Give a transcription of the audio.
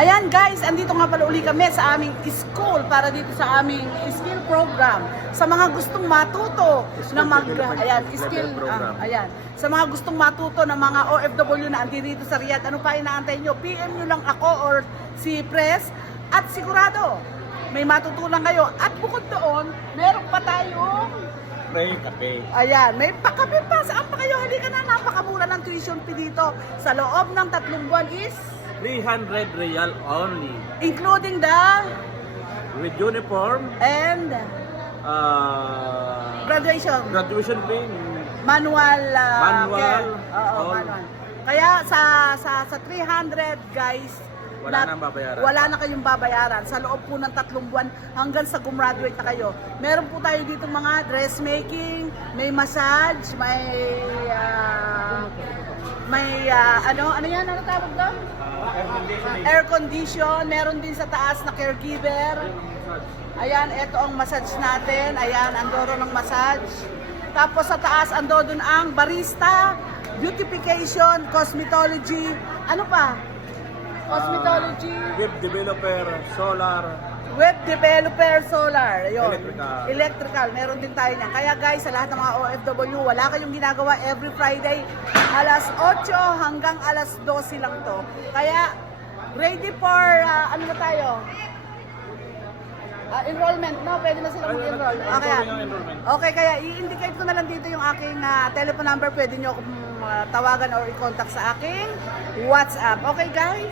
Ayan guys, andito nga pala uli kami sa aming school para dito sa aming skill program. Sa mga gustong matuto na sa mga gustong matuto ng mga OFW na andito sa Riyadh, ano pa inaantay nyo? PM nyo lang ako or si Press at sigurado may matutunan kayo. At bukod doon, meron pa tayong May kape. ayan, may pakape pa. Saan pa kayo? Halika na, napakamura ng tuition fee dito. Sa loob ng 3 buwan is 300 real only. including the With uniform, and graduation, graduation fee, manual, Manual, care. Oo, all. manual. Kaya sa 300 guys, Wala nang babayaran. Wala na kayong babayaran sa loob po ng 3 buwan hanggang sa gumraduate na kayo. Meron po tayo dito mga dressmaking, may massage, ano yan, ano tawag doon? Air condition, meron din sa taas na caregiver. Ayan, ito ang massage natin. Ayan, andoro ng massage. Tapos sa taas, ando doon ang barista, beautification, cosmetology. Ano pa? Cosmetology, web developer, solar, web developer, solar. Ayun. Electrical. Electrical. Meron din tayo niyan. Kaya guys, sa lahat ng mga OFW, wala kayong ginagawa every Friday, alas 8 hanggang alas 12 lang to. Kaya, ready for, ano na tayo? Enrollment, no? Pwede na silang mag-enroll. Okay, kaya i-indicate ko na lang dito yung aking telephone number. Pwede nyo akong tawagan or i-contact sa aking WhatsApp. Okay, guys?